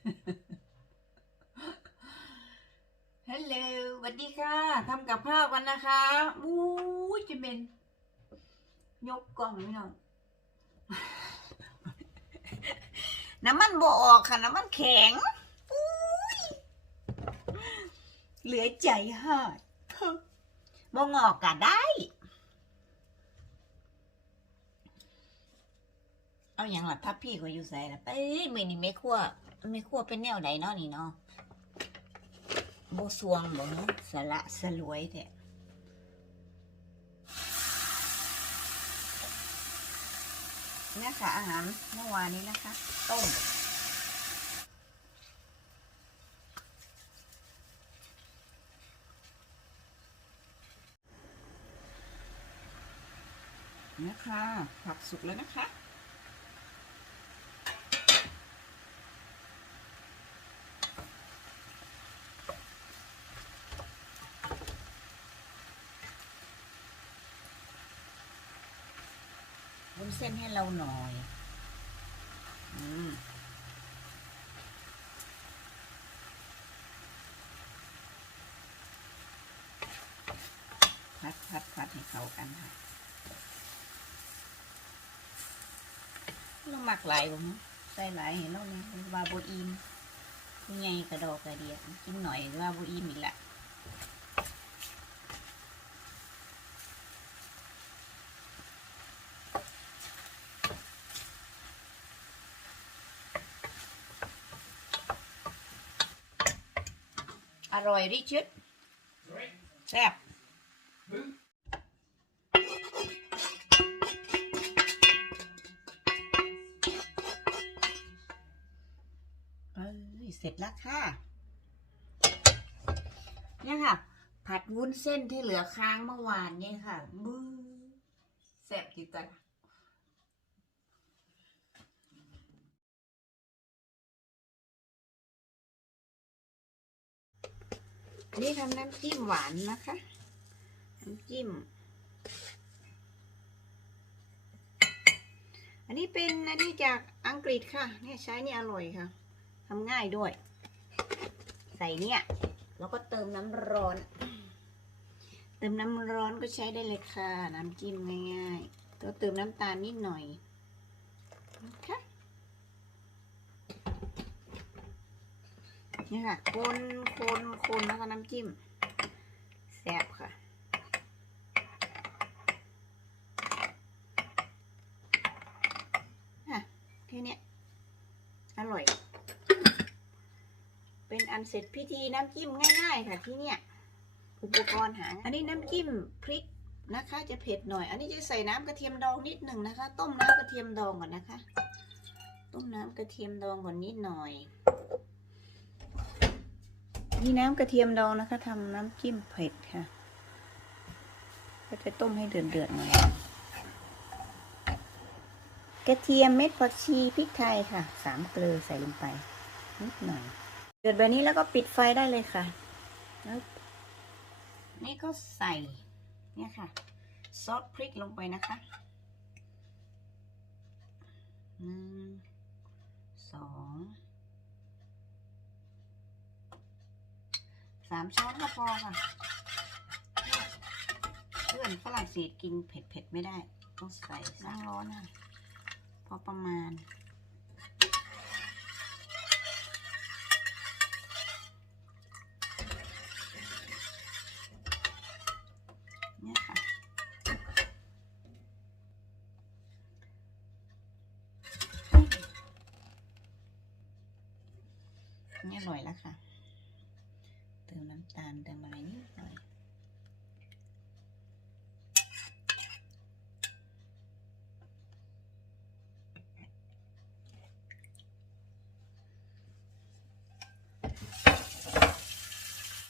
ฮัลโหลสวัสดีค่ะทำกับข้าวกันนะคะอู้ยจะเป็น ยกกล่องไม่หน่อยน้ำมันบออกค่ะ น้ำมันแข็งอุ้ยเหลือใจหาดบ่งอกก็ได้ เอาอย่างหลับทับพี่ก็อยู่ใส่ละไปมือนี่ไม่คั่วไม่คั่วเป็นแนวใดเนาะนี่เนาะโบสวงบ่เนาะสละสลวยแท้เนี่ยค่ะอาหารเมื่อวานนี้นะคะ ต้มนะคะผักสุกแล้วนะคะ เส้นให้เราหน่อยอืมพัดพัดพัดให้เข้ากันค่ะเราหมักหลายผมใส่หลายเห็นแล้วเนี่ยวาโบอิมผู้ใหญ่กระดอกกระเดียกินหน่อยวาโบอิมอีกละ ร่อยริชุดแซ่บเอ้ยเสร็จแล้วค่ะ เนี่ยค่ะ ผัดวุ้นเส้นที่เหลือค้างเมื่อวานนี่ค่ะมือแซ่บจิตตะอั นนี้ทำน้ำจิ้มหวานนะคะ น้ำจิ้ม อันนี้เป็นอันนี้จากอังกฤษค่ะ เนี่ยใช้นี่อร่อยค่ะทำง่ายด้วย ใส่เนี่ย แล้วก็เติมน้ำร้อน เติมน้ำร้อนก็ใช้ได้เลยค่ะ น้ำจิ้มง่ายๆตัวเติมน้ำตาลนิดหน่อยนะคะ นี่ค่ะ คนคนคนแล้วก็น้ำจิ้มแซ่บค่ะอะแค่เนี้ยอร่อย เป็นอันเสร็จพิธีน้ำจิ้มง่าย ๆ ค่ะที่เนี่ย อุปกรณ์หาอันนี้น้ำจิ้มพริกนะคะ จะเผ็ดหน่อย อันนี้จะใส่น้ำกระเทียมดองนิดหนึ่งนะคะ ต้มน้ำกระเทียมดองก่อนนะคะ ต้มน้ำกระเทียมดองก่อนนิดหน่อย นี่น้ำกระเทียมดองนะคะทำน้ำจิ้มเผ็ดค่ะ ก็จะต้มให้เดือดๆหน่อยกระเทียมเม็ดผักชีพริกไทยค่ะสามเกลือใส่ลงไป นิดหน่อย เดือดแบบนี้แล้วก็ปิดไฟได้เลยค่ะแล้วนี่ก็ใส่เนี่ยค่ะ ซอสพริกลงไปนะคะหนึ่งสอง สามช้อนก็พอค่ะเพื่อนฝรั่งเศสกินเผ็ดๆไม่ได้ ต้องใส่น้ำร้อนค่ะพอประมาณ เนี่ยค่ะ นี่อร่อยแล้วค่ะ เติมน้ำตาลเติมอะไรนิดหน่อย